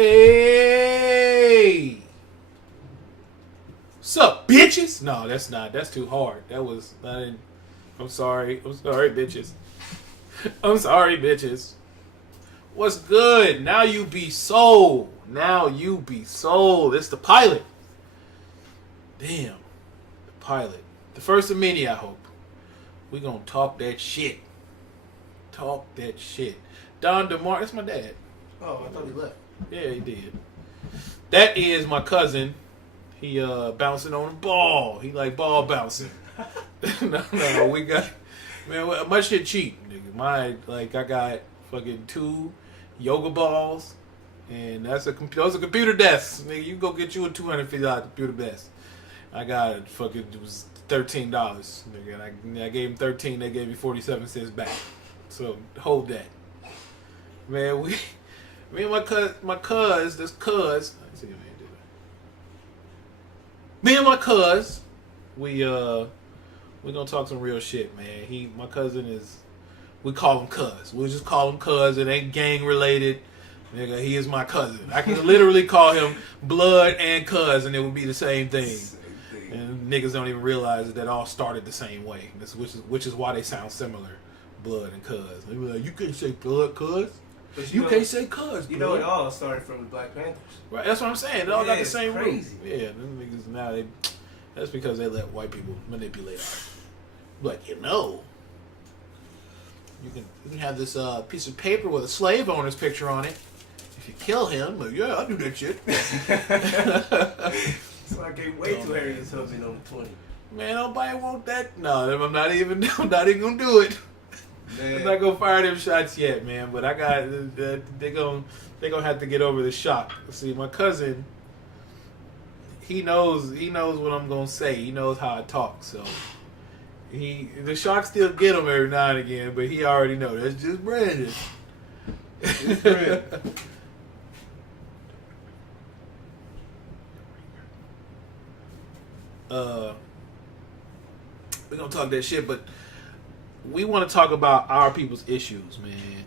Hey! What's up, bitches? No, that's not. That's too hard. That was not in. I'm sorry. I'm sorry, bitches. I'm sorry, bitches. What's good? Now you be sold. Now you be sold. It's the pilot. Damn. The pilot. The first of many, I hope. We gonna talk that shit. Talk that shit. Don DeMar, that's my dad. Oh, I thought he left. Yeah, he did. That is my cousin. He bouncing on the ball. He like ball bouncing. no, we got my shit cheap, nigga. I got fucking 2 yoga balls, and those are computer desks, nigga. You go get you a $250 computer desk. I got it. Fucking it was $13, nigga. And I gave him 13. They gave me 47 cents back. So hold that, man. Me and my cuz. This cuz. Let's see if I can do that. Me and my cuz. We gonna talk some real shit, man. My cousin is. We call him cuz. We'll just call him cuz. It ain't gang related. Nigga, he is my cousin. I can literally call him blood and cuz, and it would be the same thing. And niggas don't even realize that all started the same way. Which is why they sound similar. Blood and cuz. They be like, you can't say blood, cuz. You can't say cuz. You know, it all started from the Black Panthers. Right, that's what I'm saying. They all got the same root. Crazy. Yeah, them niggas now that's because they let white people manipulate us. Like, you can have this piece of paper with a slave owner's picture on it. If you kill him, like, yeah, I'll do that shit. So I gave way too Harriet's husband on the 20. Man, nobody want that. No, I'm not even gonna do it. Man. I'm not gonna fire them shots yet, man. But I got they gonna have to get over the shock. See, my cousin, he knows what I'm gonna say. He knows how I talk, so the shock still get him every now and again. But he already know that's just Brandon. It's Brandon. We're gonna talk that shit, but we want to talk about our people's issues, man.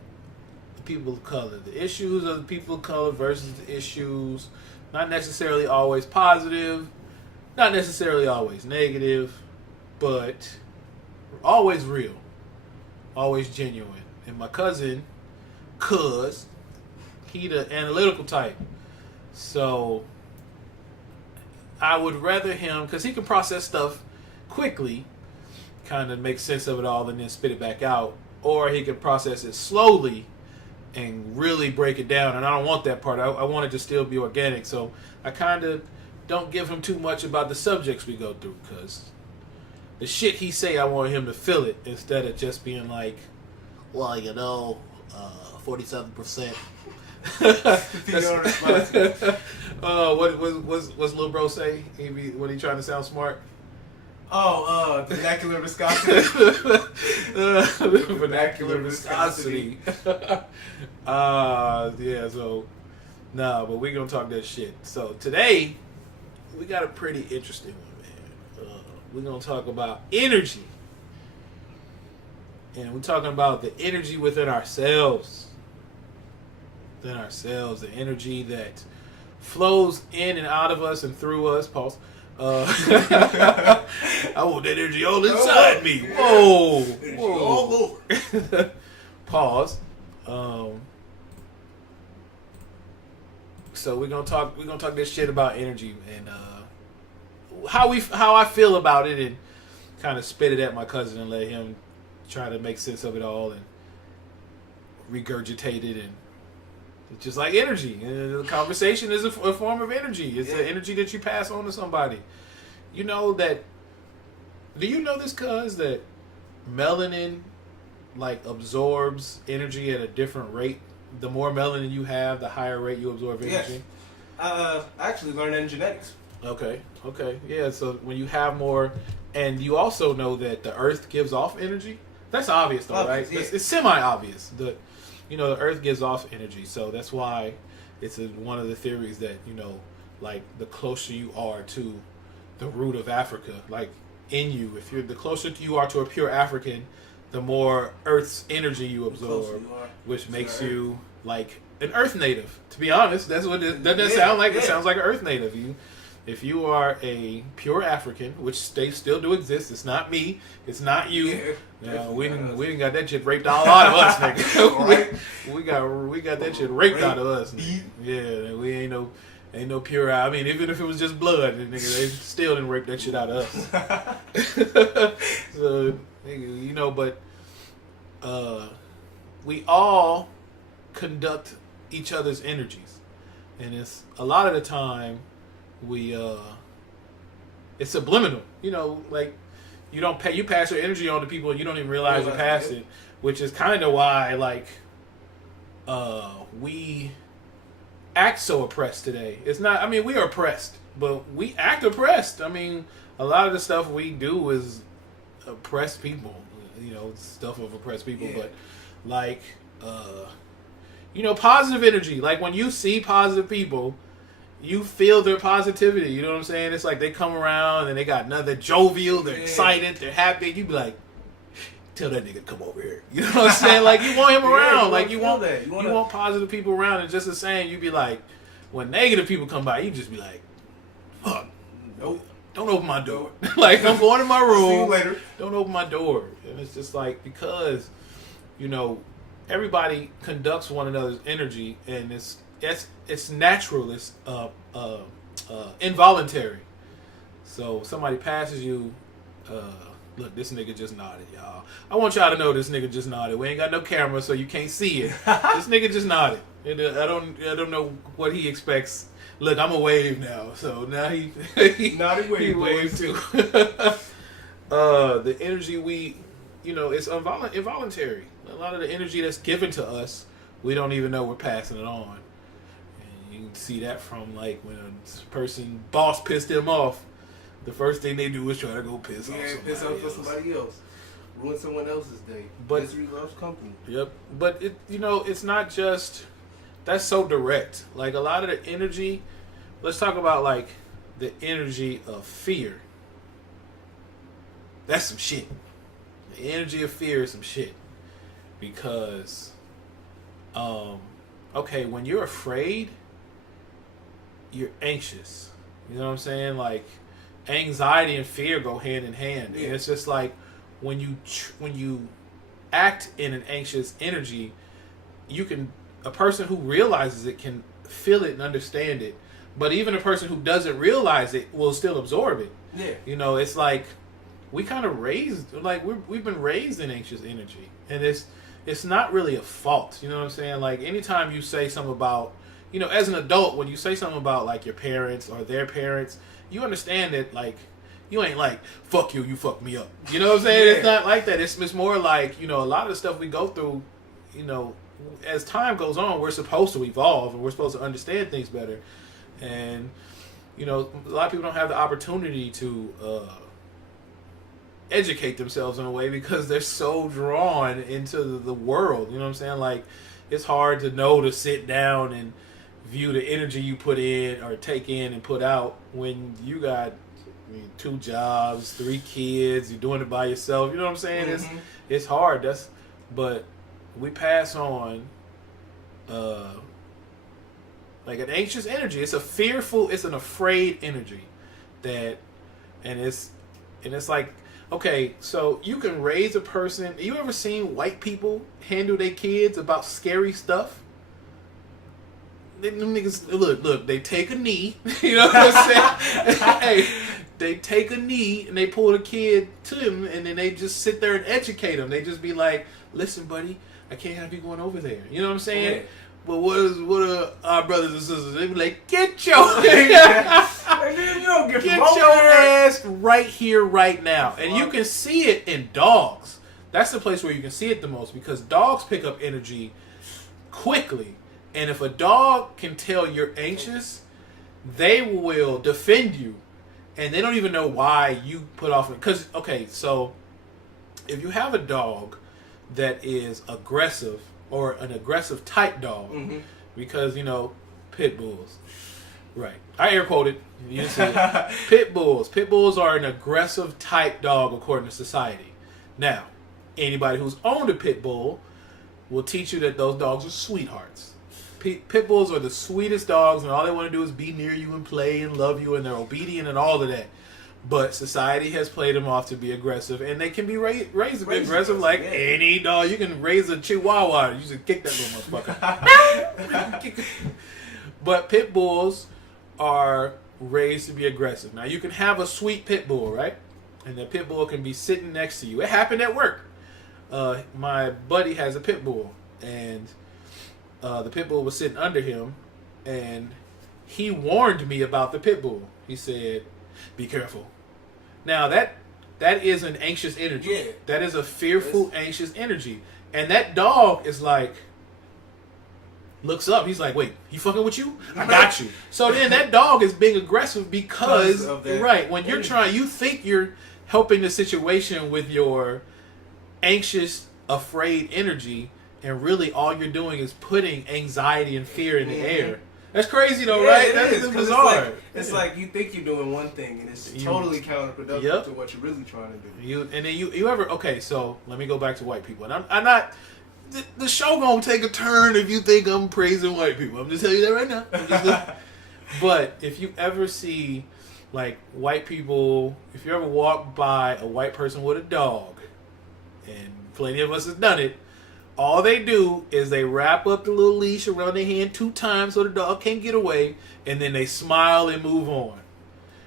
The people of color. The issues of the people of color versus the issues. Not necessarily always positive. Not necessarily always negative. But always real. Always genuine. And my cousin, Cous, he the analytical type. So I would rather him, because he can process stuff quickly, kind of make sense of it all and then spit it back out, or he can process it slowly and really break it down. And I don't want that part. I want it to still be organic. So I kind of don't give him too much about the subjects we go through, because the shit he say, I want him to feel it instead of just being like, well, 47%. What's Lil Bro say? When he trying to sound smart? Vernacular viscosity. Vernacular viscosity. Yeah, so, nah, but we're going to talk that shit. So, today, we got a pretty interesting one, man. We're going to talk about energy. And we're talking about the energy within ourselves. The energy that flows in and out of us and through us. Pause. I want that energy all inside me. Whoa. All over. Pause. So we're gonna talk this shit about energy and how I feel about it, and kind of spit it at my cousin and let him try to make sense of it all and regurgitate it. And it's just like energy. The conversation is a form of energy. It's the energy that you pass on to somebody. You know that. Do you know this, cuz, that melanin like absorbs energy at a different rate? The more melanin you have, the higher rate you absorb energy. I actually learned that in genetics. Okay. Yeah, so when you have more, and you also know that the earth gives off energy. That's obvious though, right? Yeah. It's semi-obvious. The earth gives off energy, so that's why it's one of the theories that, like, the closer you are to the root of Africa, like in you, if you're the closer you are to a pure African, the more Earth's energy you absorb, which makes you like an Earth native. To be honest, that's what it doesn't it sound like. It sounds like an Earth native. If you are a pure African, which they still do exist, it's not me, it's not you. Yeah, we didn't got that shit raped all out of us, nigga. Right? we got that shit raped out of us. Nigga. Yeah, we ain't no pure. I mean, even if it was just blood, nigga, they still didn't rape that shit out of us. So, nigga, but we all conduct each other's energies, and it's a lot of the time. It's subliminal, like you pass your energy on to people and you don't even realize you passed it, which is kind of why we act so oppressed today. It's not, I mean, we are oppressed, but we act oppressed. I mean, a lot of the stuff we do is oppress people, stuff of oppressed people, but positive energy, like when you see positive people, you feel their positivity, you know what I'm saying? It's like they come around and they got another jovial, they're excited, they're happy. You be like, tell that nigga to come over here. You know what I'm saying? Like you want him around, like you want that. You want positive people around, and just the same, you be like, when negative people come by, you just be like, fuck, don't open my door. Like I'm going to my room. See you later. Don't open my door. And it's just like because, everybody conducts one another's energy, and it's natural. It's involuntary. So somebody passes you. Look, this nigga just nodded, y'all. I want y'all to know this nigga just nodded. We ain't got no camera, so you can't see it. This nigga just nodded. And, I don't know what he expects. Look, I'm a wave now, so now he waved too. The energy it's involuntary. A lot of the energy that's given to us, we don't even know we're passing it on. And you can see that from when a person boss pissed them off, the first thing they do is try to go piss off somebody else. Ruin someone else's day. But misery loves company. Yep. But it's not just that's so direct. Like a lot of the energy, let's talk about the energy of fear. That's some shit. The energy of fear is some shit. Because when you're afraid, you're anxious. You know what I'm saying? Like anxiety and fear go hand in hand. Yeah. And it's just like when you act in an anxious energy, a person who realizes it can feel it and understand it. But even a person who doesn't realize it will still absorb it. Yeah. It's like we kind of we've been raised in anxious energy, and it's not really a fault. You know what I'm saying? Like anytime you say something about, as an adult, when you say something about your parents or their parents, you understand that you ain't like, fuck you fucked me up. You know what I'm saying? Yeah. It's not like that. It's more like, a lot of the stuff we go through, as time goes on, we're supposed to evolve and we're supposed to understand things better. And, a lot of people don't have the opportunity to educate themselves in a way because they're so drawn into the world. You know what I'm saying? Like, it's hard to sit down and view the energy you put in or take in and put out when you got 2 jobs, 3 kids, you're doing it by yourself. You know what I'm saying? Mm-hmm. It's hard. But we pass on an anxious energy. It's an afraid energy and it's like, okay, so you can raise a person. You ever seen white people handle their kids about scary stuff? Them niggas, look, they take a knee. You know what I'm saying? Hey, they take a knee and they pull the kid to them, and then they just sit there and educate them. They just be like, listen, buddy, I can't have you going over there. You know what I'm saying? Yeah. But what are our brothers and sisters? They be like, get your ass right here, right now. And you can see it in dogs. That's the place where you can see it the most, because dogs pick up energy quickly. And if a dog can tell you're anxious, they will defend you. And they don't even know why you put off. Because, okay, so if you have a dog that is aggressive, or an aggressive type dog, mm-hmm. because, pit bulls. Right. I air quoted. You see it. Pit bulls. Pit bulls are an aggressive type dog according to society. Now, anybody who's owned a pit bull will teach you that those dogs are sweethearts. Pit bulls are the sweetest dogs, and all they want to do is be near you and play and love you, and they're obedient and all of that. But society has played them off to be aggressive, and they can be raised to be aggressive like any dog. You can raise a Chihuahua, you just kick that little motherfucker. But pit bulls are raised to be aggressive. Now, you can have a sweet pit bull, right? And the pit bull can be sitting next to you. It happened at work. My buddy has a pit bull, and the pit bull was sitting under him, and he warned me about the pit bull. He said, "Be careful." Now that is an anxious energy. Yeah. That is a fearful, anxious energy. And that dog is like, looks up. He's like, "Wait, he fucking with you? I got you." So then that dog is being aggressive because right, when you're trying, you think you're helping the situation with your anxious, afraid energy, and really all you're doing is putting anxiety and fear in the air. That's crazy though, right? That's bizarre. It's like you think you're doing one thing and it's totally counterproductive to what you're really trying to do. You ever okay? So let me go back to white people, and I'm not. The show gonna take a turn if you think I'm praising white people. I'm just telling you that right now. But if you ever see like white people, if you ever walk by a white person with a dog, and plenty of us have done it, all they do is they wrap up the little leash around their hand 2 times so the dog can't get away, and then they smile and move on.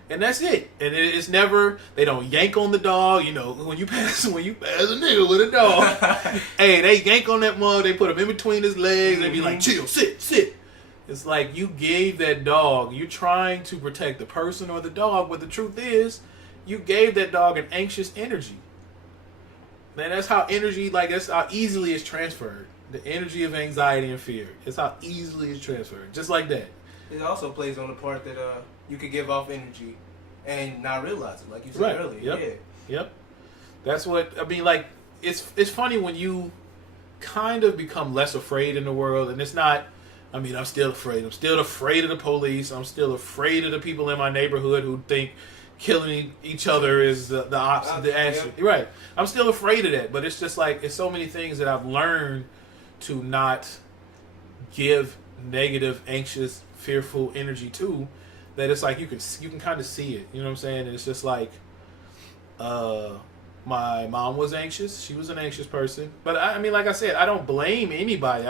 And that's it. And it's never, they don't yank on the dog. You know, when you pass a nigga with a dog, hey, they yank on that mug, they put him in between his legs, they be like, "Chill, sit." It's like you gave that dog, you're trying to protect the person or the dog, but the truth is, you gave that dog an anxious energy. Man, that's how energy, like, that's how easily it's transferred. The energy of anxiety and fear. It's how easily it's transferred. Just like that. It also plays on the part that you could give off energy and not realize it, like you said earlier. Yep. That's what, I mean, like, it's funny when you kind of become less afraid in the world, and it's not, I mean, I'm still afraid. I'm still afraid of the police. I'm still afraid of the people in my neighborhood who think killing each other is the opposite, the answer. Yep. Right. I'm still afraid of that, but it's just like, it's so many things that I've learned to not give negative, anxious, fearful energy to, that it's like you can kind of see it. You know what I'm saying? And it's just like, my mom was anxious. She was an anxious person. But I mean, like I said, I don't blame anybody.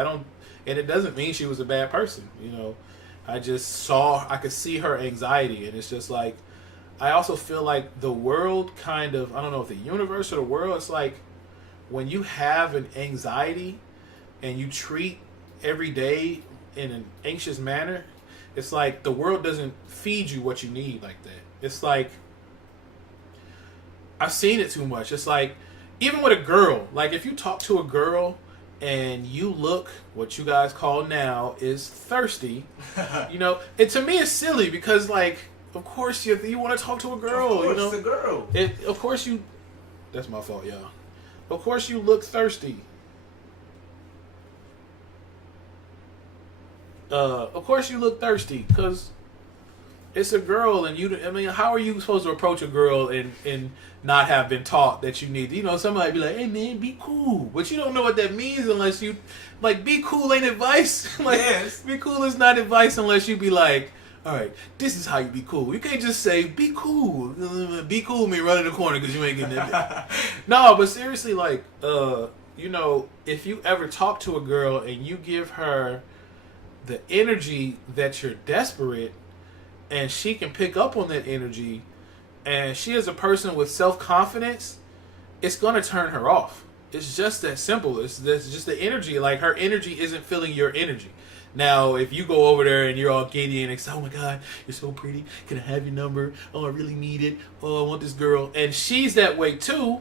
And it doesn't mean she was a bad person. You know, I could see her anxiety, and it's just like, I also feel like the world kind of, I don't know if the universe or the world, it's like when you have an anxiety and you treat every day in an anxious manner, it's like the world doesn't feed you what you need like that. It's like, I've seen it too much. It's like, even with a girl, like if you talk to a girl and you look, what you guys call now is thirsty, you know, and to me it's silly because, like, of course you want to talk to a girl. Of course, you know, it's a girl. Of course you. That's my fault, y'all. Of course you look thirsty. Of course you look thirsty because it's a girl, and you. I mean, how are you supposed to approach a girl and not have been taught that you need? You know, somebody be like, "Hey man, be cool," but you don't know what that means unless you, like, be cool ain't advice. Like, yes. Be cool is not advice unless you be like, all right, this is how you be cool. You can't just say, be cool. Be cool mean run in the corner because you ain't getting that. No, but seriously, like, you know, if you ever talk to a girl and you give her the energy that you're desperate, and she can pick up on that energy, and she is a person with self-confidence, it's going to turn her off. It's just that simple. It's just the energy. Like, her energy isn't filling your energy. Now, if you go over there and you're all giddy and say, "Oh my God, you're so pretty. Can I have your number? Oh, I really need it. Oh, I want this girl." And she's that way too.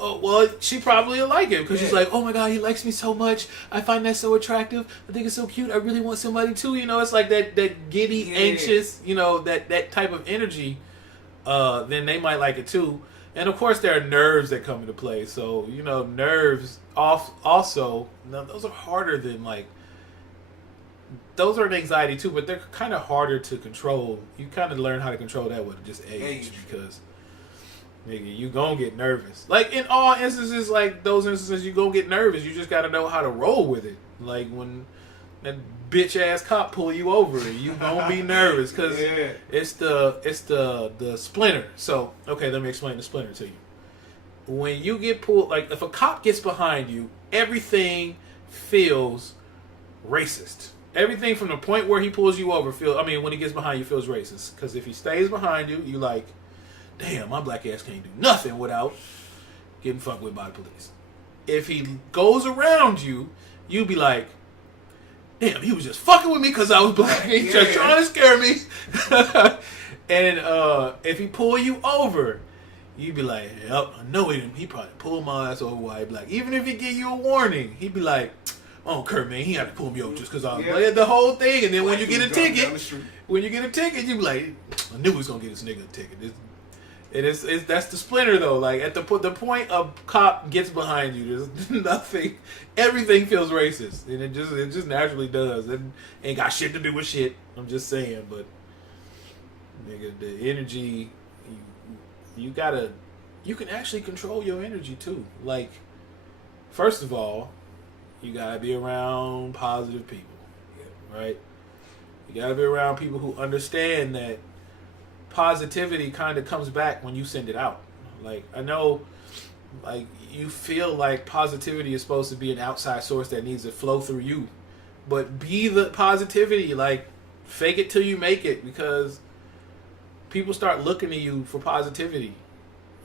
Oh, well, she probably will like it because she's like, "Oh my God, he likes me so much. I find that so attractive. I think it's so cute. I really want somebody too." You know, it's like that giddy, anxious, you know, that type of energy. Then they might like it too. And of course, there are nerves that come into play. So, you know, nerves also, now those are harder than, like, those are an anxiety too, but they're kind of harder to control. You kind of learn how to control that with just age. Because, nigga, you gonna get nervous. Like, in all instances, like those instances, you gonna get nervous. You just gotta know how to roll with it. Like, when that bitch ass cop pull you over, and you gonna be nervous because it's the splinter. So okay, let me explain the splinter to you. When you get pulled, like if a cop gets behind you, everything feels racist. Everything from the point where he pulls you over when he gets behind you feels racist. Because if he stays behind you, you like, damn, my black ass can't do nothing without getting fucked with by the police. If he goes around you, you be like, damn, he was just fucking with me because I was black. He's just trying to scare me. And if he pull you over, you be like, yep, I know he probably pulled my ass over while he black. Even if he give you a warning, he be like, oh, Kurt, man, he had to pull me over just because I was the whole thing. And then when you get a ticket, you be like, I knew he was going to get this nigga a ticket. That's the splinter, though. Like, at the point a cop gets behind you, there's nothing, everything feels racist. And it just naturally does. It ain't got shit to do with shit. I'm just saying, but, nigga, the energy, you can actually control your energy, too. Like, first of all, you gotta be around positive people, right? You gotta be around people who understand that positivity kind of comes back when you send it out. Like, I know, like, you feel like positivity is supposed to be an outside source that needs to flow through you, but be the positivity. Like, fake it till you make it, because people start looking to you for positivity,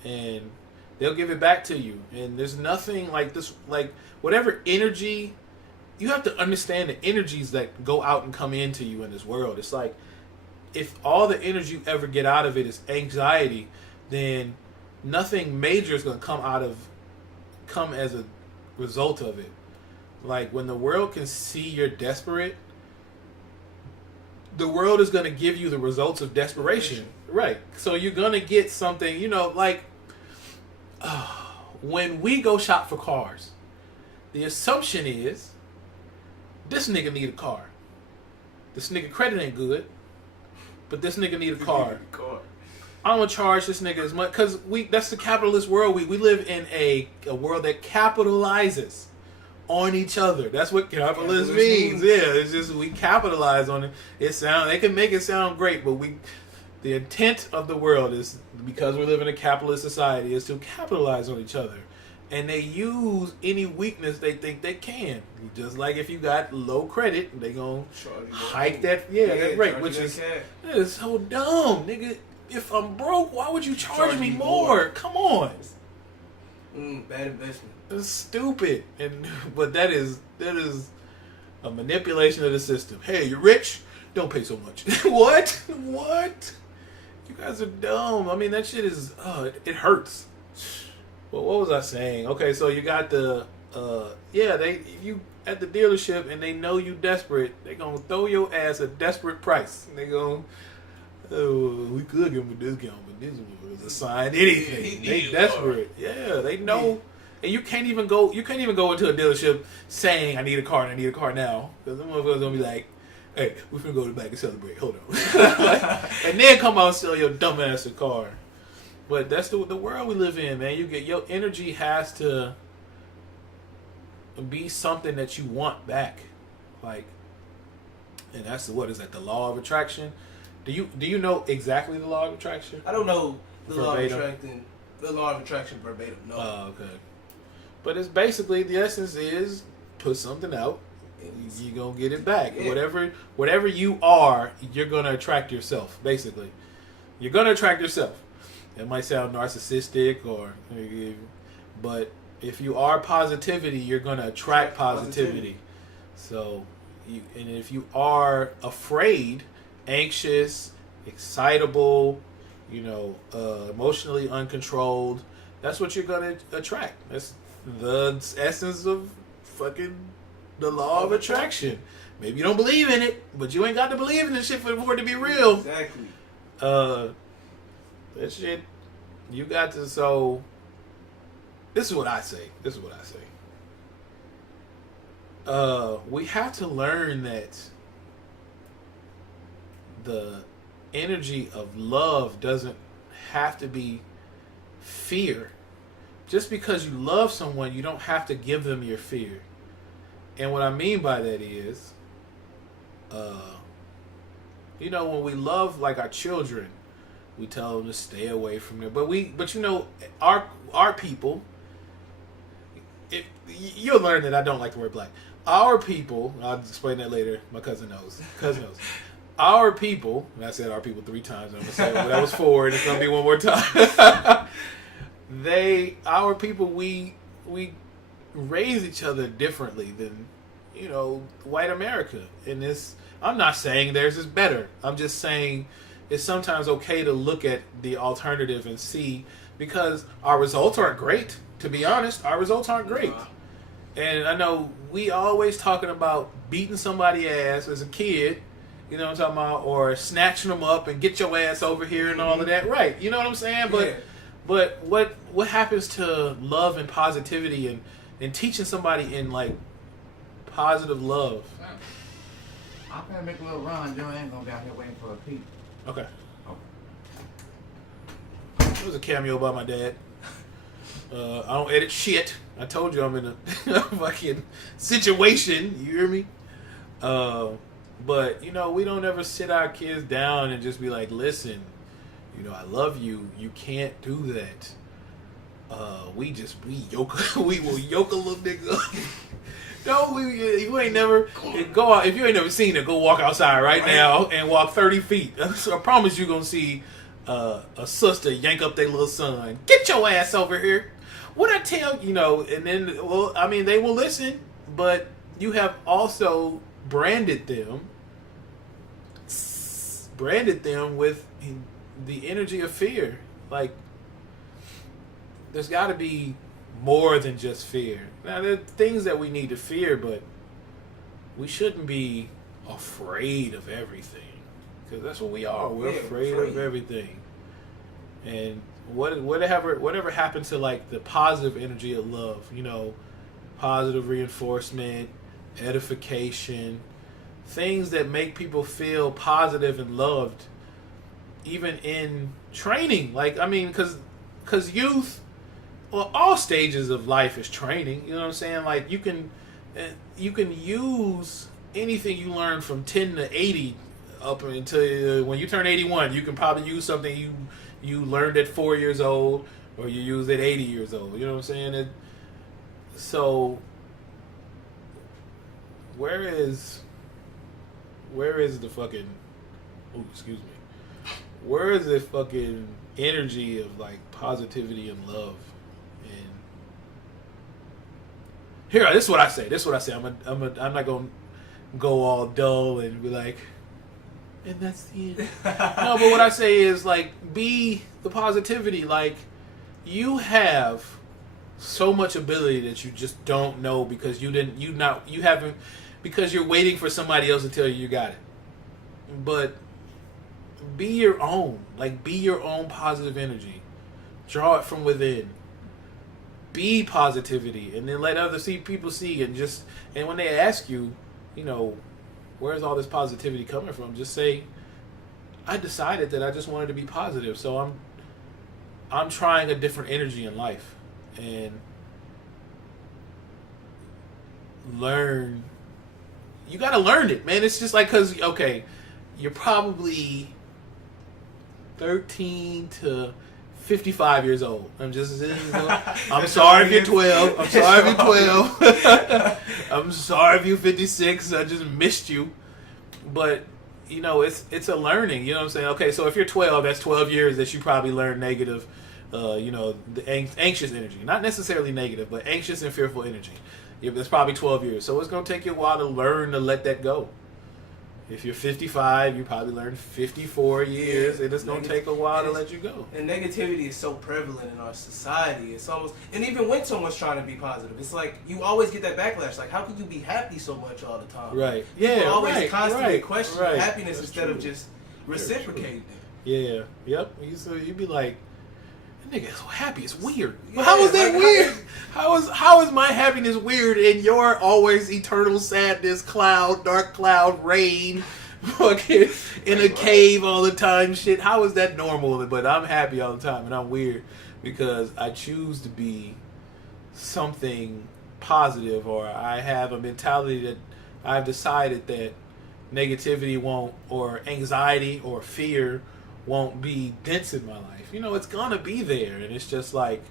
and they'll give it back to you. And there's nothing like this, like, whatever energy, you have to understand the energies that go out and come into you in this world. It's like, if all the energy you ever get out of it is anxiety, then nothing major is going to come as a result of it. Like, when the world can see you're desperate, the world is going to give you the results of desperation. Right. So you're going to get something, like, when we go shop for cars, the assumption is this nigga need a car. This nigga credit ain't good, but this nigga need a car. I'm gonna charge this nigga as much, because that's the capitalist world. We live in a world that capitalizes on each other. That's what capitalist means. Yeah, it's just we capitalize on it. They can make it sound great, but the intent of the world is, because we live in a capitalist society, is to capitalize on each other. And they use any weakness they think they can. Just like if you got low credit, they gonna hike that rate, which is so dumb, nigga. If I'm broke, why would you charge me more? Come on. Bad investment. It's stupid, but that is a manipulation of the system. Hey, you're rich, don't pay so much. What? You guys are dumb. I mean, that shit is it hurts. Well, what was I saying? Okay, so you got you at the dealership and they know you desperate. They gonna throw your ass a desperate price. They gonna, we could give them a discount, but this was a sign anything. They desperate. Yeah, they know. And you can't even go into a dealership saying I need a car and I need a car now, because them motherfuckers gonna be like, hey, we're gonna go to the back and celebrate. Hold on, and then come out and sell your dumb ass a car. But that's the world we live in, man. Your energy has to be something that you want back, like, and that's the the law of attraction. Do you know exactly the law of attraction? I don't know the law of attraction verbatim. No. Oh, okay. But it's basically, the essence is, put something out, you're gonna get it back. Yeah. Whatever you are, you're gonna attract yourself. Basically, you're gonna attract yourself. It might sound narcissistic, but if you are positivity, you're going to attract positivity. So, and if you are afraid, anxious, excitable, emotionally uncontrolled, that's what you're going to attract. That's the essence of fucking the law of attraction. Maybe you don't believe in it, but you ain't got to believe in this shit for it to be real. Exactly. That shit, you got to, so, this is what I say. We have to learn that the energy of love doesn't have to be fear. Just because you love someone, you don't have to give them your fear. And what I mean by that is, You know, when we love like our children, we tell them to stay away from there. But you know, our people. You'll learn that I don't like the word black. Our people. I'll explain that later. My cousin knows. Our people. And I said our people 3 times. I'm gonna say that was 4, and it's gonna be one more time. Our people. We raise each other differently than, you know, white America. And this, I'm not saying theirs is better. I'm just saying it's sometimes okay to look at the alternative and see, because our results aren't great. To be honest, our results aren't great. And I know we always talking about beating somebody's ass as a kid, you know what I'm talking about, or snatching them up and get your ass over here and all of that. Right. You know what I'm saying? But what happens to love and positivity and teaching somebody in like positive love? I'm gonna make a little run. Joe ain't gonna be out here waiting for a peep. Okay. It was a cameo by my dad. I don't edit shit. I told you I'm in a fucking situation. You hear me? But, you know, we don't ever sit our kids down and just be like, listen, you know, I love you. You can't do that. We will yoke a little nigga up. No, you ain't never go out. If you ain't never seen it, go walk outside right now and walk 30 feet. So I promise you gonna see a sister yank up their little son. Get your ass over here. What I tell you know, and then well, I mean they will listen, but you have also branded them with the energy of fear. Like there's got to be more than just fear. Now, there are things that we need to fear, but we shouldn't be afraid of everything. Because that's what we are. We're afraid of everything. And whatever happened to, like, the positive energy of love, you know, positive reinforcement, edification, things that make people feel positive and loved, even in training. Like, I mean, because youth... Well, all stages of life is training. You know what I'm saying? Like you can use anything you learn from 10 to 80 up until when you turn 81. You can probably use something you learned at 4 years old, or you use at 80 years old. You know what I'm saying? So where is the fucking? Oh, excuse me. Where is the fucking energy of like positivity and love? Here, this is what I say. I'm not gonna go all dull and be like, and that's the end. No, but what I say is like, be the positivity. Like, you have so much ability that you just don't know because because you're waiting for somebody else to tell you got it. But be your own. Like, be your own positive energy. Draw it from within. Be positivity, and then let other people see, and when they ask you, you know, where's all this positivity coming from, just say, I decided that I just wanted to be positive, so I'm trying a different energy in life, and learn. You gotta learn it, man. It's just like, because okay, you're probably 13 to 55 years old. I'm sorry if you're 12. I'm sorry if you're 12. I'm sorry if you're 56. I just missed you. But, you know, it's a learning. You know what I'm saying? Okay, so if you're 12, that's 12 years that you probably learned negative, you know, the anxious energy. Not necessarily negative, but anxious and fearful energy. That's probably 12 years. So it's going to take you a while to learn to let that go. If you're 55, you probably learned 54 years, and it's going to take a while to let you go. And negativity is so prevalent in our society. It's almost, and even when someone's trying to be positive, it's like you always get that backlash. Like, how can you be happy so much all the time? Right. People always constantly question happiness That's instead true. of just reciprocating it. Yeah. Yep. You'd be like, that nigga is so happy. It's weird. Yeah, How is that weird? How is my happiness weird and your always eternal sadness, dark cloud, rain, fucking in a cave all the time shit? How is that normal? But I'm happy all the time and I'm weird because I choose to be something positive, or I have a mentality that I've decided that negativity won't, or anxiety or fear won't be dense in my life. You know, it's gonna be there, and it's just like,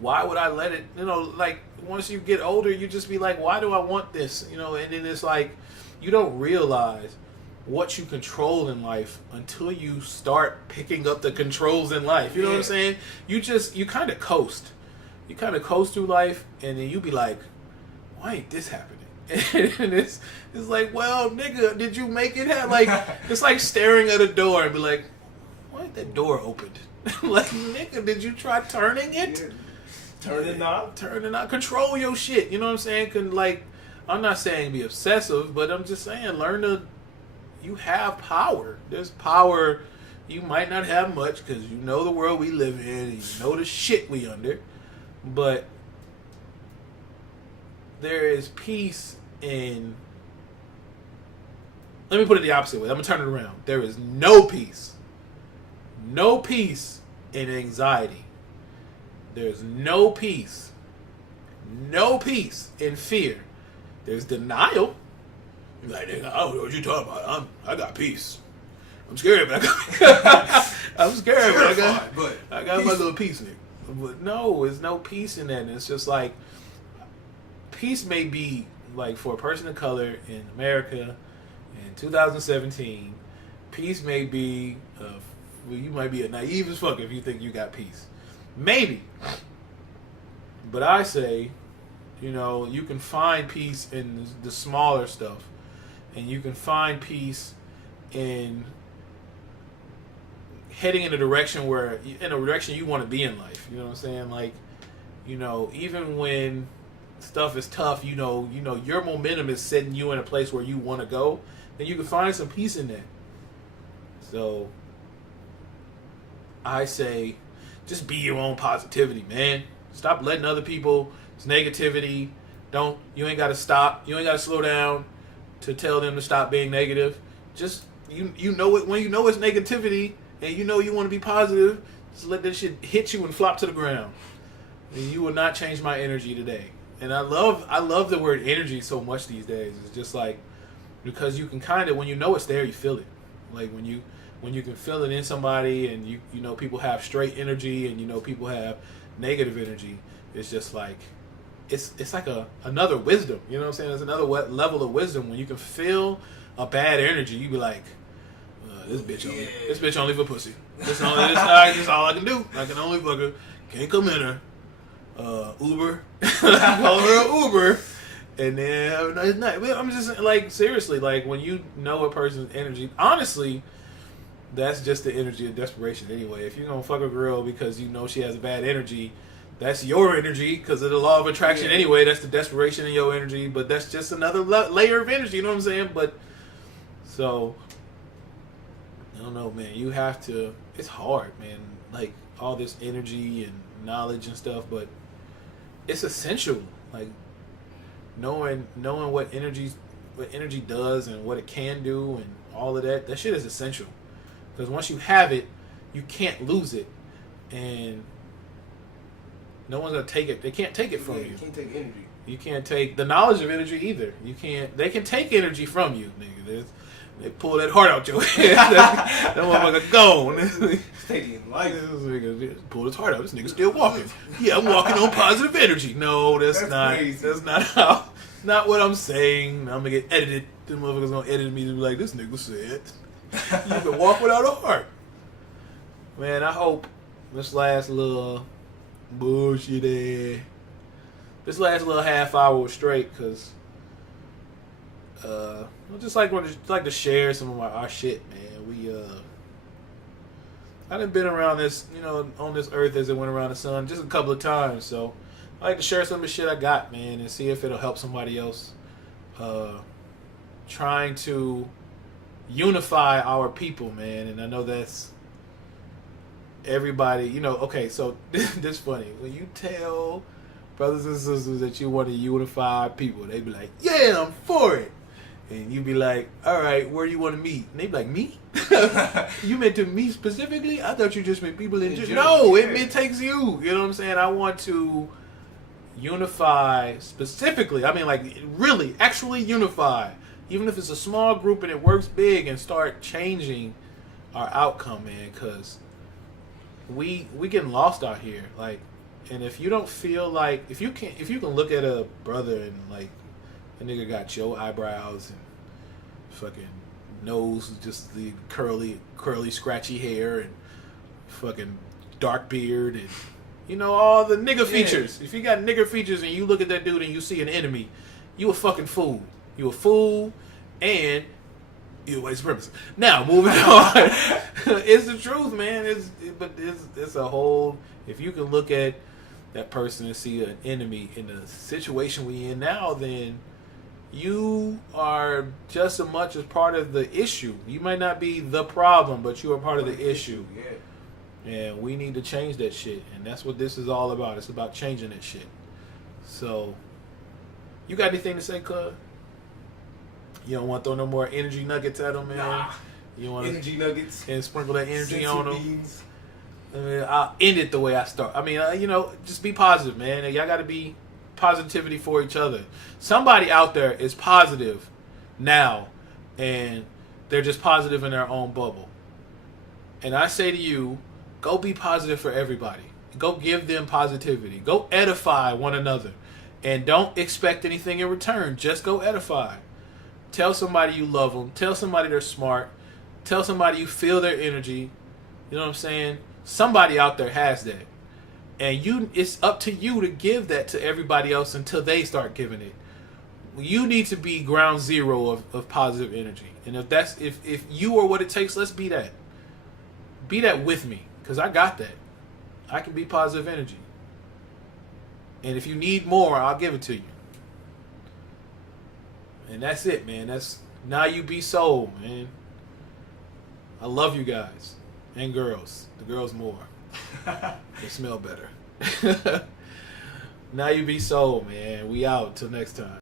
why would I let it, you know, like, once you get older, you just be like, why do I want this? You know, and then it's like, you don't realize what you control in life until you start picking up the controls in life. You know what I'm saying? You kind of coast. You kind of coast through life, and then you be like, why ain't this happening? And it's like, well, nigga, did you make it happen? Like, it's like staring at a door and be like, why ain't that door opened? Like, nigga, did you try turning it? Yeah. Turn the knob. Turn the knob. Control your shit. You know what I'm saying? Like, I'm not saying be obsessive, but I'm just saying you have power. There's power. You might not have much because you know the world we live in and you know the shit we under. But there is peace in... Let me put it the opposite way. I'm going to turn it around. There is no peace. No peace in anxiety. There's no peace. No peace in fear. There's denial. You're like, nigga, I don't know what you're talking about. I got peace. I'm scared, but I'm scared, but I got my little peace, nigga. But no, there's no peace in that. And it's just like, peace may be like for a person of color in America in 2017. Peace may be, well, you might be a naive as fuck if you think you got peace. Maybe. But I say, you know, you can find peace in the smaller stuff. And you can find peace in heading in a direction you want to be in life. You know what I'm saying? Like, you know, even when stuff is tough, you know, your momentum is setting you in a place where you want to go, then you can find some peace in that. So I say, just be your own positivity, man. Stop letting other people's negativity. You ain't got to stop. You ain't got to slow down to tell them to stop being negative. Just, you know it when you know it's negativity and you know you want to be positive, just let that shit hit you and flop to the ground. And you will not change my energy today. And I love the word energy so much these days. It's just like, because you can kind of, when you know it's there, you feel it. Like when you can feel it in somebody, and you know people have straight energy and you know people have negative energy, it's just like, it's like another wisdom. You know what I'm saying? It's another level of wisdom. When you can feel a bad energy, you be like, this bitch only for pussy. That's all I can do. I can only fuck her. Can't come in her. Uber. Call her an Uber. And then have a nice night. I'm just like, seriously, like when you know a person's energy, honestly, that's just the energy of desperation anyway. If you're going to fuck a girl because you know she has a bad energy, that's your energy because of the law of attraction anyway. That's the desperation in your energy, but that's just another layer of energy, you know what I'm saying? But, so, I don't know, man. You have to, it's hard, man. Like, all this energy and knowledge and stuff, but it's essential. Like, knowing what energy does and what it can do and all of that shit is essential. Because once you have it, you can't lose it. And no one's gonna take it. They can't take it from you. You can't take energy. You can't take the knowledge of energy either. You can't. They can take energy from you, nigga. They pull that heart out your head. that motherfucker gone. Stadium life. Pull his heart out. This nigga still walking. Yeah, I'm walking on positive energy. No, that's not. Crazy. That's not how. Not what I'm saying. I'm gonna get edited. The motherfuckers gonna edit me to be like, this nigga said you can walk without a heart. Man, I hope this last little bullshit this last little half hour was straight, because I just like to share some of our shit, man. I done been around this, on this earth as it went around the sun just a couple of times, so I like to share some of the shit I got, man, and see if it'll help somebody else. Trying to unify our people, man, and I know that's everybody, okay, so this funny. When you tell brothers and sisters that you want to unify people, they be like, yeah, I'm for it. And you be like, all right, where do you want to meet? And they be like, me? You meant to me specifically? I thought you just meant people in general. No, it takes you. You know what I'm saying? I want to unify specifically. I mean, like, really, actually unify. Even if it's a small group and it works big, and start changing our outcome, man, because we getting lost out here. Like, and if you don't feel like, if you can look at a brother and, like, a nigga got your eyebrows and fucking nose, just the curly, scratchy hair, and fucking dark beard, and, you know, all the nigga features. If you got nigger features and you look at that dude and you see an enemy, you a fucking fool. You a fool, and you a white supremacist. Now, moving on. It's the truth, man. It's a whole, if you can look at that person and see an enemy in the situation we in now, then you are just as much as part of the issue. You might not be the problem, but you are part of the issue. Yeah. And we need to change that shit. And that's what this is all about. It's about changing that shit. So, you got anything to say, cuz? You don't want to throw no more energy nuggets at them, man? Nah. You want Energy nuggets. and sprinkle that energy on them? Beans. I mean, I'll end it the way I start. I mean, you know, just be positive, man. Y'all got to be positivity for each other. Somebody out there is positive now, and they're just positive in their own bubble. And I say to you, go be positive for everybody. Go give them positivity. Go edify one another. And don't expect anything in return. Just go edify. Tell somebody you love them. Tell somebody they're smart. Tell somebody you feel their energy. You know what I'm saying? Somebody out there has that. And it's up to you to give that to everybody else until they start giving it. You need to be ground zero of positive energy. And if you are what it takes, let's be that. Be that with me. Because I got that. I can be positive energy. And if you need more, I'll give it to you. And that's it, man. That's Now You Be Soul, man. I love you guys. And girls. The girls more. They smell better. Now You Be Soul, man. We out. Till next time.